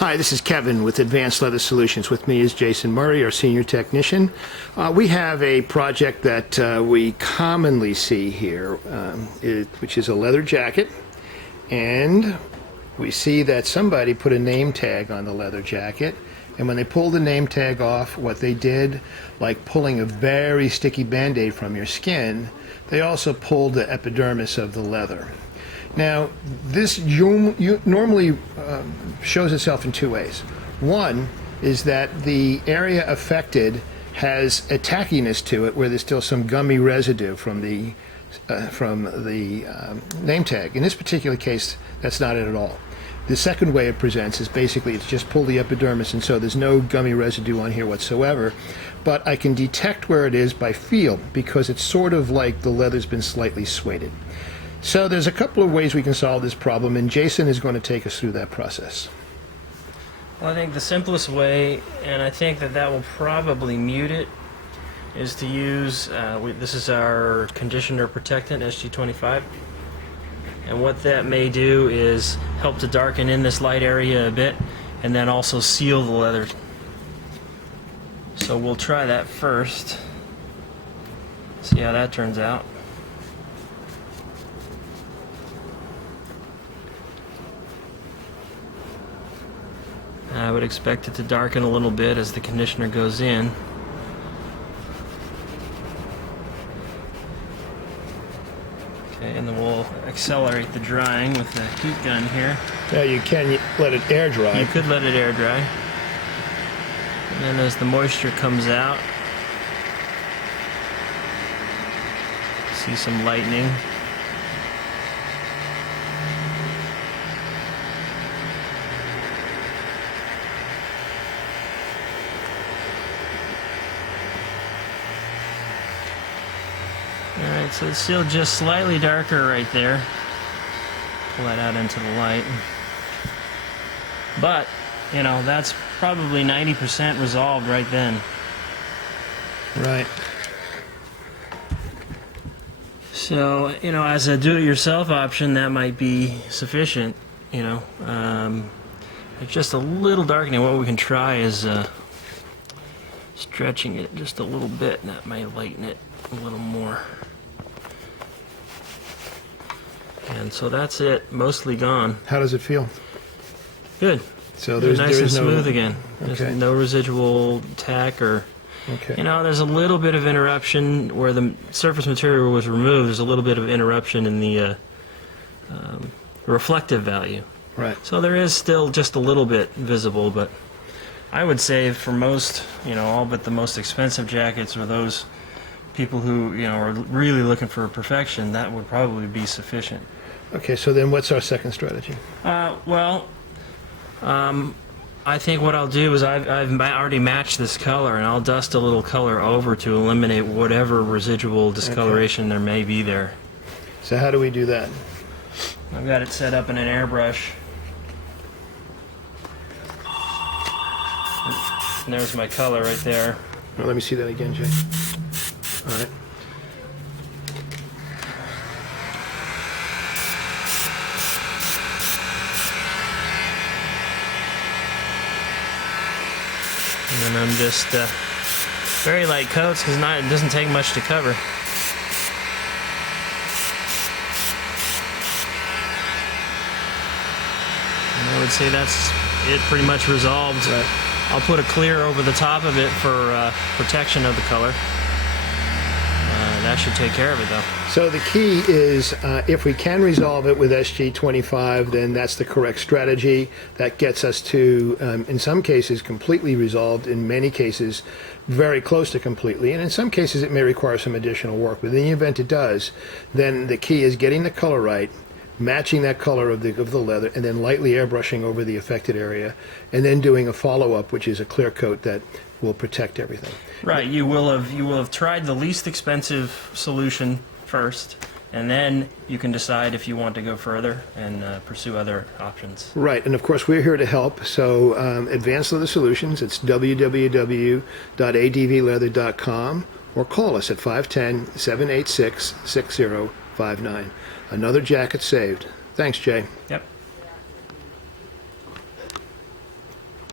Hi, this is Kevin with Advanced Leather Solutions. With me is Jason Murray, our senior technician. We have a project that we commonly see here, which is a leather jacket. And we see that somebody put a name tag on the leather jacket. And when they pulled the name tag off, what they did, like pulling a very sticky Band-Aid from your skin, they also pulled the epidermis of the leather. Now, this normally shows itself in two ways. One is that the area affected has a tackiness to it, where there's still some gummy residue from the name tag. In this particular case, that's not it at all. The second way it presents is basically it's just pull the epidermis, and so there's no gummy residue on here whatsoever. But I can detect where it is by feel, because it's sort of like the leather's been slightly sueded. So there's a couple of ways we can solve this problem, and Jason is going to take us through that process. Well, I think the simplest way, and I think that will probably mute it, is to use, this is our conditioner protectant, SG25. And what that may do is help to darken in this light area a bit, and then also seal the leather. So we'll try that first. See how that turns out. I would expect it to darken a little bit as the conditioner goes in. Okay, and then we'll accelerate the drying with the heat gun here. Now you can let it air dry. You could let it air dry. And then as the moisture comes out, see some lightening. Alright, so it's still just slightly darker right there. Pull that out into the light. But, you know, that's probably 90% resolved right then. Right. So, you know, as a do-it-yourself option, that might be sufficient, you know. It's just a little darkening. What we can try is stretching it just a little bit, and that might lighten it a little more. And so that's it, mostly gone. How does it feel? Good. So there's nice and smooth no, again. Okay. There's no residual tack or, okay. You know, there's a little bit of interruption where the surface material was removed. There's a little bit of interruption in the reflective value. Right. So there is still just a little bit visible, but I would say for most, you know, all but the most expensive jackets or those people who, you know, are really looking for perfection, that would probably be sufficient. Okay, so then what's our second strategy? I think what I'll do is I've already matched this color, and I'll dust a little color over to eliminate whatever residual discoloration there may be there. So how do we do that? I've got it set up in an airbrush. And there's my color right there. Well, let me see that again, Jay. All right. And then I'm just very light coats because it doesn't take much to cover. And I would say that's it, pretty much resolved. Right. I'll put a clear over the top of it for protection of the color. That should take care of it, though. So the key is, if we can resolve it with SG25, then that's the correct strategy. That gets us to, in some cases, completely resolved. In many cases, very close to completely. And in some cases, it may require some additional work. But in the event it does, then the key is getting the color right, matching that color of the leather, and then lightly airbrushing over the affected area, and then doing a follow-up, which is a clear coat that will protect everything. Right. You will have tried the least expensive solution first, and then you can decide if you want to go further and pursue other options. Right, and of course we're here to help. So Advanced Leather Solutions, it's www.advleather.com, or call us at 510-786-6059. Another jacket saved. Thanks, Jay. Yep.